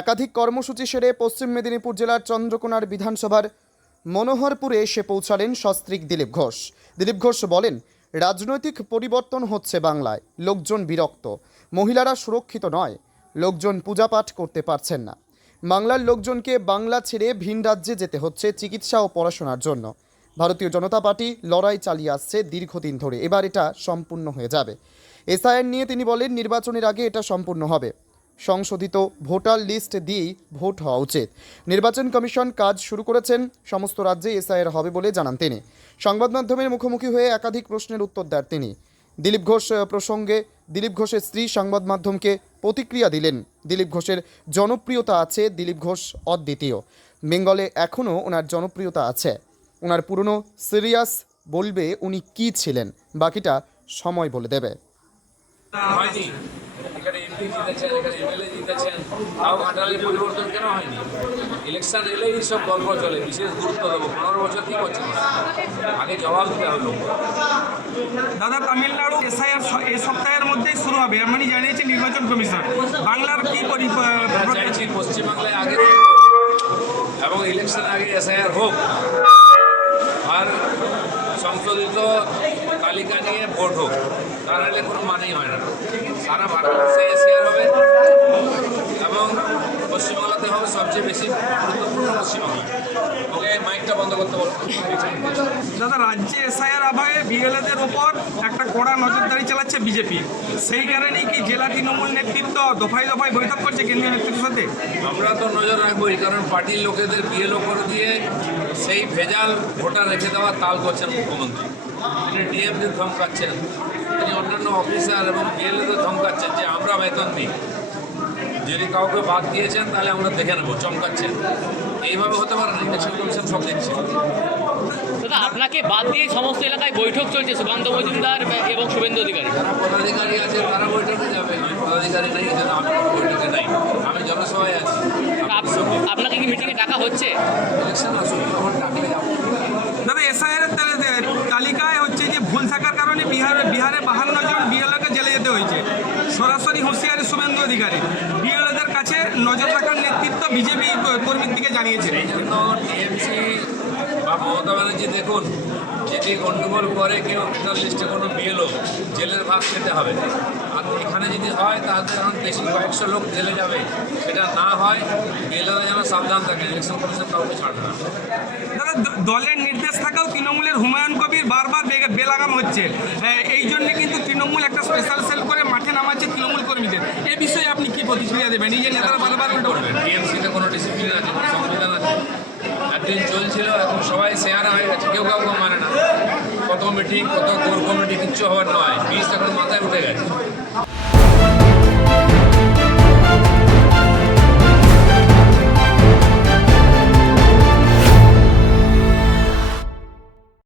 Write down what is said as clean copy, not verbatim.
একাধিক কর্মসূচি সেরে পশ্চিম মেদিনীপুর জেলার চন্দ্রকোনার বিধানসভার মনোহরপুরে এসে পৌঁছালেন সস্ত্রীক দিলীপ ঘোষ। দিলীপ ঘোষ বলেন, রাজনৈতিক পরিবর্তন হচ্ছে বাংলায়, লোকজন বিরক্ত, মহিলারা সুরক্ষিত নয়, লোকজন পূজাপাঠ করতে পারছেন না। বাংলার লোকজনকে বাংলা ছেড়ে ভিন রাজ্যে যেতে হচ্ছে চিকিৎসা ও পড়াশোনার জন্য। ভারতীয় জনতা পার্টি লড়াই চালিয়ে আসছে দীর্ঘদিন ধরে, এবার এটা সম্পূর্ণ হয়ে যাবে। এসআইআর নিয়ে তিনি বলেন, নির্বাচনের আগে এটা সম্পূর্ণ হবে। সংশোধিত ভোটার লিস্ট দিয়েই ভোট হওয়া উচিত। নির্বাচন কমিশন কাজ শুরু করেছেন, সমস্ত রাজ্যে এসআইআর হবে বলে জানান তিনি। সংবাদ মাধ্যমের মুখোমুখি হয়ে একাধিক প্রশ্নের উত্তর দেন তিনি। দিলীপ ঘোষ প্রসঙ্গে দিলীপ ঘোষের স্ত্রী সংবাদ মাধ্যমকে প্রতিক্রিয়া দিলেন। দিলীপ ঘোষের জনপ্রিয়তা আছে, দিলীপ ঘোষ অদ্বিতীয়। বেঙ্গলে এখনও ওনার জনপ্রিয়তা আছে। ওনার পুরনো সিরিয়াস বলবে উনি কী ছিলেন, বাকিটা সময় বলে দেবে। হয়নি, এখানে এমপি জিতেছেন, এখানে এমএলএ জিতেছেন, তাও ঘাটালে পরিবর্তন কেন হয়নি? ইলেকশন এলেই সব গল্প চলে, বিশেষ গুরুত্ব দেবো। 15 বছর কী করছেন, আগে জবাব দিতে হলো। দাদা, তামিলনাড়ু এসআইআর এই সপ্তাহের মধ্যেই শুরু হবে এমনই জানিয়েছে নির্বাচন কমিশন। বাংলার কি চাইছি পশ্চিমবাংলায় আগে এবং ইলেকশন আগে এসআইআর হোক, আর সংশোধিত তালিকা নিয়ে ভোট হোক, তাহলে কোনো মানেই হয় না। সারা ভারতবর্ষে এসআইআর হবে এবং পশ্চিমবাংলাতে হবে সবচেয়ে বেশি গুরুত্বপূর্ণ পশ্চিমবাংলা। ওকে মাইকটা বন্ধ করতে বলো। দাদা, রাজ্যে এসআইআর আবহে বিএলএদের ওপর একটা কড়া নজরদারি চালাচ্ছে বিজেপি। সেই কারণেই কি জেলা তৃণমূল নেতৃত্ব দফায় দফায় বৈঠক করছে কেন্দ্রীয় নেতৃত্বের সাথে? আমরা তো নজর রাখবোই, কারণ পার্টির লোকেদের বিএলও করে দিয়ে সেই ভেজাল ভোটার রেখে দেওয়ার তাল করছেন মুখ্যমন্ত্রী। তিনি ডিএমদের ধমকাচ্ছেন, তিনি অন্যান্য অফিসার এবং বিএলএদের ধমকাচ্ছেন যে আমরা বেতন দিই, যদি কাউকে বাদ দিয়েছেন তাহলে আমরা দেখে নেবো, চমকাচ্ছেন। এইভাবে হতে পারে না, ইলেকশন কমিশন সব দেখছে। দাদা, আপনাকে বাদ দিয়ে সমস্ত এলাকায় বৈঠক চলছে, সুকান্ত মজুমদার এবং শুভেন্দু অধিকারী। যারা পদাধিকারী আছে তারা বৈঠকে যাবে, আমি পদাধিকারী নাই, এই জন্য আমি বৈঠকে নাই, আমি জনসভায় আছি। আপনাকে কি মিটিংয়ে ডাকা হচ্ছে? ইলেকশন আসুন, তখন ডাকলে যাবো। দাদা, এসআইআর তালিকায় হচ্ছে যে ভুল থাকার কারণে বিহারে 52 জন বিএলওকে জেলে যেতে হয়েছে। সরাসরি হুঁশিয়ারি শুভেন্দু অধিকারী। বিএলওদের কাছে নজর রাখার নেতৃত্ব বিজেপি কর্মীর দিকে জানিয়েছে। এই জন্য টিএমসি বা মমতা ব্যানার্জি দেখুন, যদি গণ্ডগোল করে কেউ ভোটার লিস্টে কোনো বিএলও, জেলের ভাগ খেতে হবে। আর এখানে যদি হয় তাহলে এখন বেশি কয়েকশো লোক জেলে যাবে। সেটা না হয়, বিএলওরা যেন সাবধান থাকে, ইলেকশন কমিশন কাউকে ছাড়বে না। দাদা, দলের নির্দেশ থাকাও তৃণমূলের হুমায়ুন কবির বারবার বেলাগাম হচ্ছে। এই জন্যে কিন্তু তৃণমূল একটা স্পেশাল সেল করে মাঠে নামাচ্ছে তৃণমূল কর্মীদের। এই বিষয়ে আপনি কি প্রতিক্রিয়া দেবেন? নিজের নেতারা বারবার উল্টো করবেন। টিএমসিতে কোনো ডিসিপ্লিন আছে, কোনো সংবিধান আছে? একদিন চলছিল, এখন সবাই শেয়ারা হয়ে গেছে, কেউ কাউকে মানে না। কত মিটিং, কত কোর কমিটি, কিচ্ছু হওয়ার নয়, 20 এখন মাথায় উঠে গেছে।